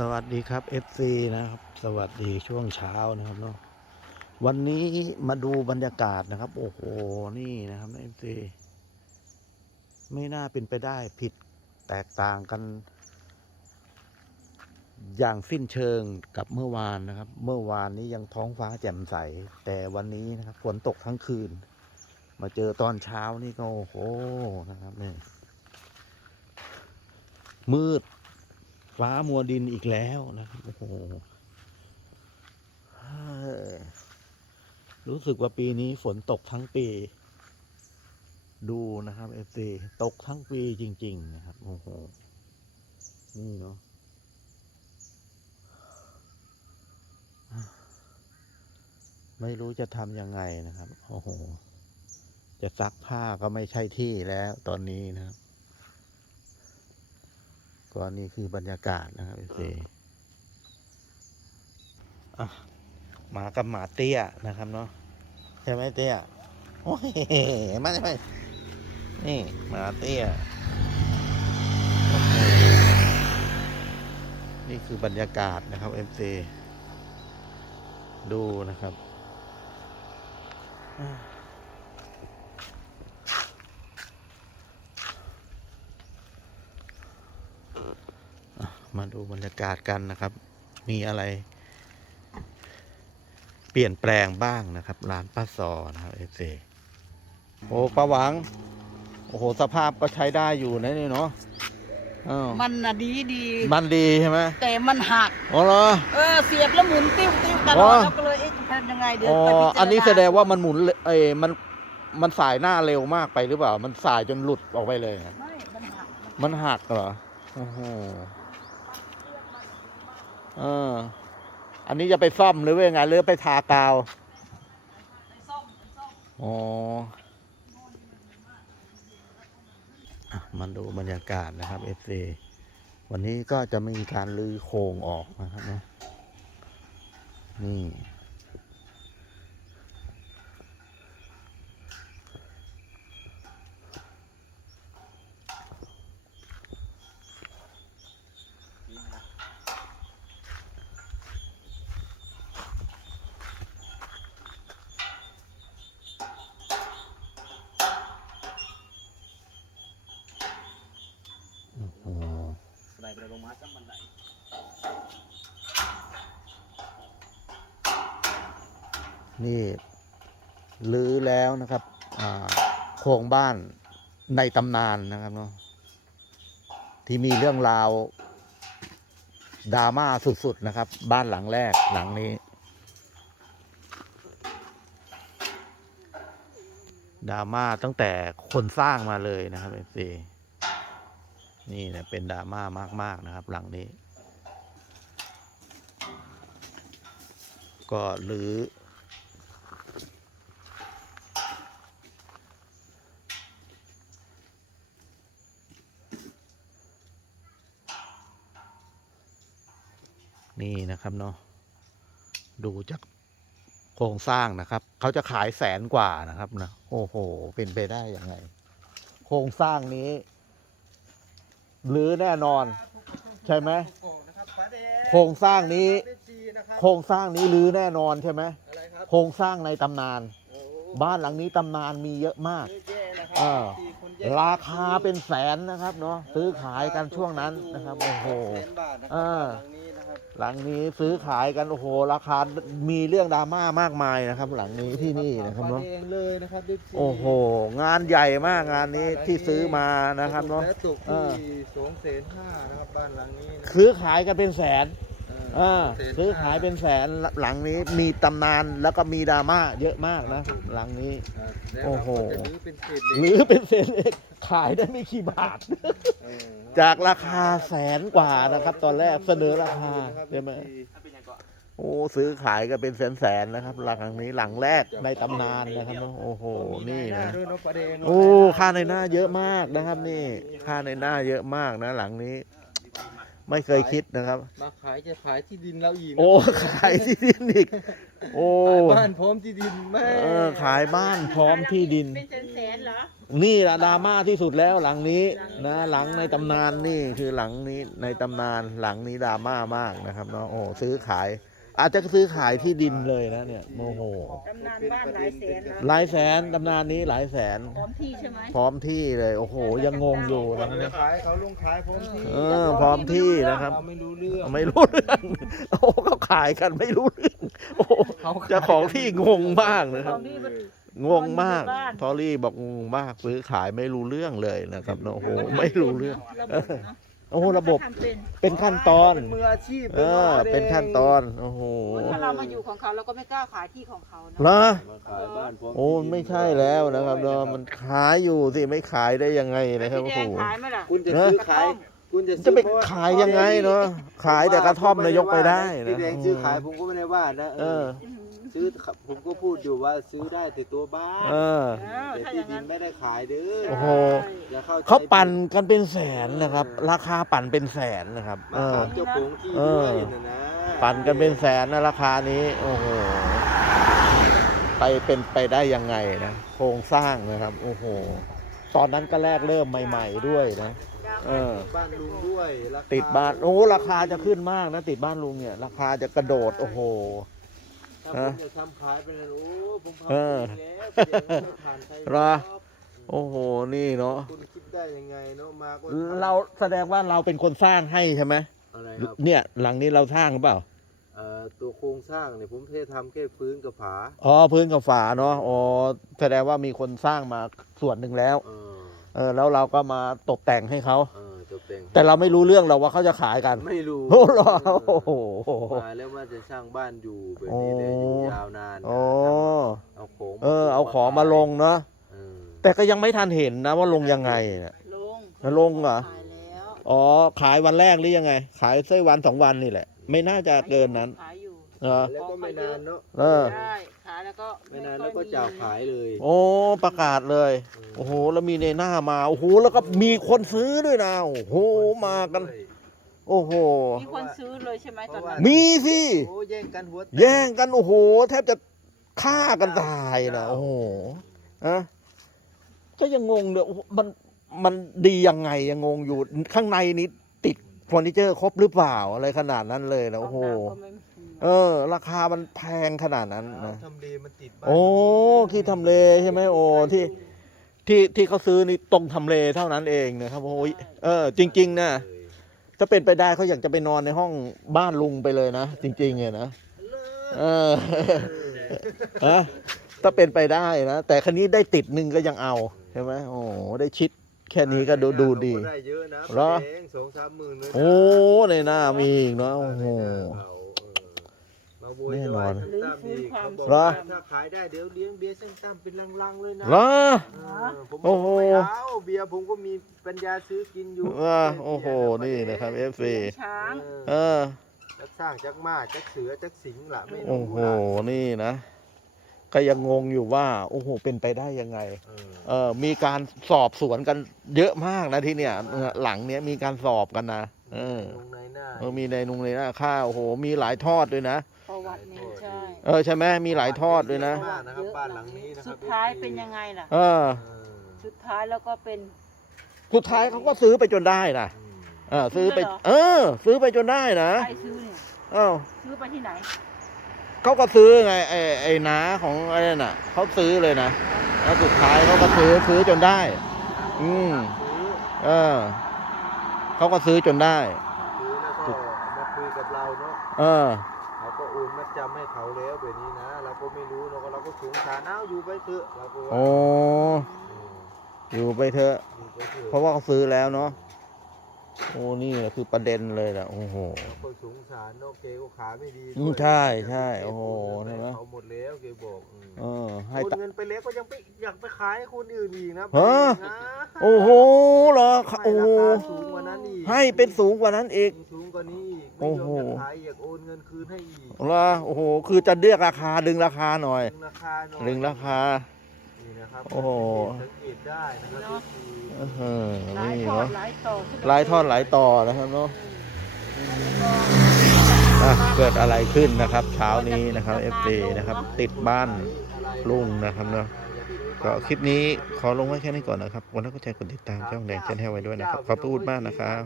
สวัสดีครับ FC นะครับ สวัสดีช่วงเช้านะครับเนาะวันนี้มาดูบรรยากาศนะครับ โอ้โหนี่นะครับ FC ไม่น่าเป็นไปได้ผิดแตกต่างกัน อย่างสิ้นเชิงกับเมื่อวานนะครับ เมื่อวานนี้ยังท้องฟ้าแจ่มใส แต่วันนี้นะครับฝนตกทั้งคืน มาเจอตอนเช้านี่ก็โอ้โหนะครับเนี่ยมืด ฟ้ามัวดินอีกแล้วนะครับโอ้โหรู้สึกว่าปีนี้ฝนตกทั้งปี ดูนะครับเอฟซีตกทั้งปีจริง ๆ นะครับโอ้โหนี่เนาะไม่รู้จะทำยังไงนะครับ โอ้โห จะซักผ้าก็ไม่ใช่ที่แล้วตอนนี้นะครับ ก็นี่คือบรรยากาศนะครับเออะหมากับหมาเตี้ยนะครับเนาะใช่ไหมเตี้ยโอ้ยมาใช่ไหมนี่หมาเตี้ยโอ้โหนี่คือบรรยากาศนะครับเอฟซีดูนะครับอ่า มา ดูบรรยากาศกันนะครับ มีอะไร เปลี่ยนแปลงบ้างนะครับร้านป้าซอนะครับเอฟซีโอ้ป้าหวัง โอ้โห สภาพก็ใช้ได้อยู่นะนี่เนาะอ้าวมันน่ะดีดี มันดีใช่ไหมแต่มันหัก อ๋อเหรอ เออเสียบแล้วหมุนติ้วติ้วตลอ๋ออดแล้วก็เลยเอ๊ะจะทำยังไงเดี๋ยวอ๋อ ไปพิจารณาอันนี้แสดงว่ามันหมุนเรเอ้ยมัน มันสายหน้าเร็วมากไปหรือเปล่า มันสายจนหลุดออกไปเลยอะไม่มันหักมันหักเหรอโอ้โห เออ อันนี้จะไปซ่อมหรือว่ายังไงหรือไปทากาวอ๋อมาดูบรรยากาศนะครับเอฟซีวันนี้ก็จะมีการลื้อโครงออกนะครับนะนี่ อ๋อ ไหลไปลง มาจังบันไดนี่ลื้อแล้วนะครับโครงบ้านในตำนานนะครับเนาะที่มีเรื่องราวดราม่าสุด ๆ นะครับ บ้านหลังแรกหลังนี้ดราม่าตั้งแต่คนสร้างมาเลยนะครับเอฟซี นี่นะเป็นดราม่ามาก ๆ นะครับ หลังนี้ ก็หรือนี่นะครับเนาะดูจากโครงสร้างนะครับ เขาจะขายแสนกว่านะครับนะโอ้โห เป็นไปได้ยังไง โครงสร้างนี้ หรือแน่นอน ใช่ไหมโครงสร้างนี้ โครงสร้างนี้หรือแน่นอนใช่ไหมอะไรครับโครงสร้างในตำนานโอ้บ้านหลังนี้ตำนานมีเยอะมากเยอะแยะนะครัอ่าสี่คนแยกราคาเป็นแสนนะครับเนาะซื้อขายกันช่วงนั้นนะครับโอ้โหแสนบาทนะคอ่ารับ หลังนี้นะครับหลังนี้ซื้อขายกันโอ้โหราคา มีเรื่องดราม่ามากมายนะครับ หลังนี้ที่นี่นะครับเนาะเองเลยนะครับดิฟซีโอ้โห งานใหญ่มากงานนี้ที่ซื้อมานะครับเนาะและตกเออที่สองแสนห้านะครับบ้านหลังนี้นะซื้อขายกันเป็นแสนเออ่าแสนซื้อขายเป็นแสนหลังนี้มีตำนานแล้วก็มีดราม่าเยอะมากนะ หลังนี้อ่าแล้วโอ้เราโหก็จะรื้อเป็นเศษเหล็กหรือเป็นเศษเหล็กขายได้ไม่กี่บาทเออจากราคาแสนกว่านะครับ ตอนแรกเสนอราคาใช่ไหมโอ้ซื้อขายกันเป็นแสนๆนะครับ หลังนี้หลังแรกในตำนานนะครับเนอะโอ้โหนี่มีหานะด้วยเนาะประเด็นเนะโอ้ค่าในหน้าเยอะมากนะครับ นี่ ค่าในหน้าเยอะมากนะ หลังนี้ ไม่เคยคิดนะครับ มาขายจะขายที่ดินเราอีกนะโอ้ขายที่ดินอีก โอ้ขายบ้านพร้อมที่ดินแม่เออขายบ้านพร้อมที่ดิน เป็นแสนๆเหรอ นี่ละดราม่าที่สุดแล้วหลังนี้นะ หลังในตำนานนี่คือหลังนี้ในตำนานหลังนี้ดราม่ามากนะครับเนาะโอ้ซื้อขาย อาจจะซื้อขายที่ดินเลยนะเนี่ยโอ้โหตำนานบ้านหลายแสนนะหลายแสนตำนานนี้หลายแสน พร้อมที่ใช่ไหมพร้อมที่เลยโอ้โห ยังงงอยู่ก่อนะนจะขายเขาลงขายพร้อมที่เออพร้อมที่นะครับ เราไม่รู้เรื่องไม่รู้เรื่องโอ้เขาขายกันไม่รู้เรื่องโอ้โหเจ้าของที่งงมากนะคพรัร้บอมที่มัน งงมาก บ้าน ทอรี่บอกงงมากซื้อขายไม่รู้เรื่องเลยนะครับเนอะโอ้โห ไม่รู้เรื่อง ระบบเนาะ โอ้โหระบบทำเป็นเป็นขั้นตอน เป็นมืออาชีพเออ เป็นขั้นตอนโอ้โหถ้าเรามาอยู่ของเขาเราก็ไม่กล้าขายที่ของเขานะเหรอมาขายบ้านพร้อมโอ้ไม่ใช่แล้วนะครับเนอะมันขายอยู่สิไม่ขายได้ยังไงนะครับพี่โอ้แดโห งขายไหมล่ะคุณจะซื้อขาย คุณจะจะไปเพราว่าขายยังไงเนาะขายแต่กระท่อมนายกไปได้นะ พี่แดงซื้อขายผมก็ไม่ได้ว่านะเออ ซื้อผมก็พูดอยู่ว่าซื้อได้แต่ตัวบ้านเออ แต่ถ้าอที่ย่างดินั้นนไม่ได้ขายเด้อโอ้โห อย่าเข้าใจเขาปั่นกันเป็นแสนนะครับ ราคาปั่นเป็นแสนนะครับเอมาอถามเจ้าของที่เอด้อวยนะนะปั่นกันเป็นแสนนะราคานี้ โอ้โห ไปเป็นไปได้ยังไงนะ โครงสร้างนะครับ โอ้โห ตอนนั้นก็แรกเริ่มใหม่ ๆด้วยนะ เออ บ้านลุงด้วยรคติดบ้าน โอ้ ราคาจะขึ้นมากนะ ติดบ้านลุงเนี่ย ราคาจะกระโดด โอ้โห ถ้าผมจะทำขายไปเลยโอ้ผมทำเออไปแล้วแต่ยังไม่ผ่านใครเหรอ โอ้โห นี่เนาะ คุณคิดได้ยังไงเนาะมาก็เราแสดงว่าเราเป็นคนสร้างให้ใช่ไหม อะไรครับเนี่ยหลังนี้เราสร้างหรือเปล่า เอ่อตัวโครงสร้างเนี่ยผมเททำแค่พื้นกับฝาอ๋อพื้นกับฝาเนาะ อ๋อแสดงว่ามีคนสร้างมาส่วนหนึ่งแล้ว เออเออแล้วเราก็มาตกแต่งให้เขา เออ จบแต่งแต่เราไม่รู้เรื่องเราว่าเขาจะขายกันไม่รู้โอ้โหโอ้โห มาแล้วว่าจะสร้างบ้านอยู่แบบนี้เลยอยู่ยาวนานโอ้ เอาของเออ เอาของมาลงเนาะเออแต่ก็ยังไม่ทันเห็นนะว่าลงยังไงเนี่ยลุงลงเหรอ ขายแล้วอ๋อขายวันแรกหรือยังไง ขายเส้วันสองวันนี่แหละ ไม่น่าจะเกินนั้นขายอยู่ เออแล้วก็ไม่นานเนาะ เออ ได้ขายแล้ว ก็ไม่นานแล้วก็จ่าวขายเลยโอ้ประกาศเลย โอ้โห แล้วมีในหน้ามา โอ้โห แล้วก็มีคนซื้อด้วยนะ โอ้โห มากัน โอ้โห มีคนซื้อเลยใช่ไหมตอนนั้นมีสิ โอ้แย่งกันหัวแตกแย่งกัน โอ้โห แทบจะฆ่ากันตายนะ โอ้โหอะก็ยังงงเลยโอ้โหมัน มันดียังไงยังงงอยู่ ข้างในนี้ติดเฟอร์นิเจอร์ครบหรือเปล่าอะไรขนาดนั้นเลยนะ โอ้โหก็ไม่มี เออ ราคามันแพงขนาดนั้นอ้าวนะ ทำเลมันติดบ้านโอ้ที่ทำเลใช่ไหมโอ้ที่ที่ที่เขาซื้อนี่ตรงทำเลเท่านั้นเองนะครับโอ้ยเออ จริง ๆนะเลยถ้าเป็นไปได้เขาอยากจะไปนอนในห้องบ้านลุงไปเลยนะจริงๆเนี่ยนะเออฮะถ้าเป็นไปได้นะแต่คันนี้ได้ติดหนึ่งก็ยังเอาใช่ไหมโอ้ได้ชิดแค่นี้ก็ดูดูดีเราก็ได้เยอะนะเหรอ แพงสองสามหมื่นเลยนะโอ้ในหน้ามีอีกเนาะโอ้โหมาโวย แน่นอนจะว่าตั้มอีกเขาบอกเหรอว่าถ้าขายได้เดี๋ยวเลี้ยงเบียร์เส้นตั้มเป็นลังๆเลยนะเหรอเออผมโอ้โหไม่เอาเบียร์ผมก็มีปัญญาซื้อกินอยู่ว่าโอ้โหนี่นะครับเอฟซีช้างเออจักสร้างจักมาจักเสือจักสิงห์ล่ะไม่รู้โอ้โหล่ะนี่นะก็ยังงงอยู่ว่าโอ้โหเป็นไปได้ยังไงเออเออมีการสอบสวนกันเยอะมากนะที่เนี่ยเออหลังเนี้ยมีการสอบกันนะเออลงในหน้าเออมีในนุงในหน้าข้าวโอ้โหมีหลายทอดด้วยนะประวัตินี้ใช่ เออใช่ไหมมีหลายทอดด้วยนะ มากนะครับบ้านหลังนี้นะครัสุบดท้ายเป็นยังไงล่ะ เออ เออสุดท้ายแล้วก็เป็น สุดท้ายเขาก็ซื้อไปจนได้นะอืมเออซื้อไปซื้อเลยเหรอเออ ซื้อไปจนได้นะใครซื้อเนี่ยอ้าวซื้อไปที่ไหนเขาก็ซื้อไงไอ้ไอ้น้าของไอ้นั่นน่ะเขาซื้อเลยนะแล้วสุดท้ายเขาก็ซื้อซื้อจนได้ อืมซื้อเออเขาก็ซื้อจนได้ ซื้อแล้วก็มาคุยกับเราเนาะ เออเขาก็โอนมัดจำให้เขาแล้วแบบนี้นะ เราก็ไม่รู้เราก็เราก็สงสารเอ้าอยู่ไปเถอะเราก็ว่าโอ้อืมอยู่ไปเถอะ อยู่ไปเถอะเพราะว่าเขาซื้อแล้วเนาะโอ้นี่แหละคือประเด็นเลยแหละโอ้โห เราก็สงสารเนาะเกก็ขาไม่ดีอืด้มวยใช่ใช่เก็บโอ้โหเงินใช่ไหม เขาหมดแล้วเกบอกอืม เออ ให้โอนตะ เงินไปแล้วก็ยังไปอยากไปขายให้คนอื่นอีกนะฮะ นะโอ้โหเหรอให้โอ้โหราคาสูงกว่านั้นอีกให้เป็นสูงกว่านั้นอีก สูงกว่านี้อีก โอ้ไม่ยโหอมจะขายอยากโอนเงินคืนให้อีกเหรอโอ้โห คือจะเรียกราคาดึงราคาหน่อย ดึงราคาหน่อยดึงราคา นี่นะครับโอ้โห สังเกตได้นะครับที่เออหลายนี่ทอดเนาะหลายต่อใช่ไหมหลายทอดหลายต่อนะครับเนาะอะเกิดอะไรขึ้นนะครับ เช้านี้นะครับ FD นะครับ ติดบ้านลุงนะครับเนาะขก็คลิปนี้ขอลงไว้แค่นี้ก่อนนะครับวันนี้ก็ใจกดติดตามช่องแดงแชนแนลไว้ด้วยนะครับ ขอบพระคุณมากนะครับ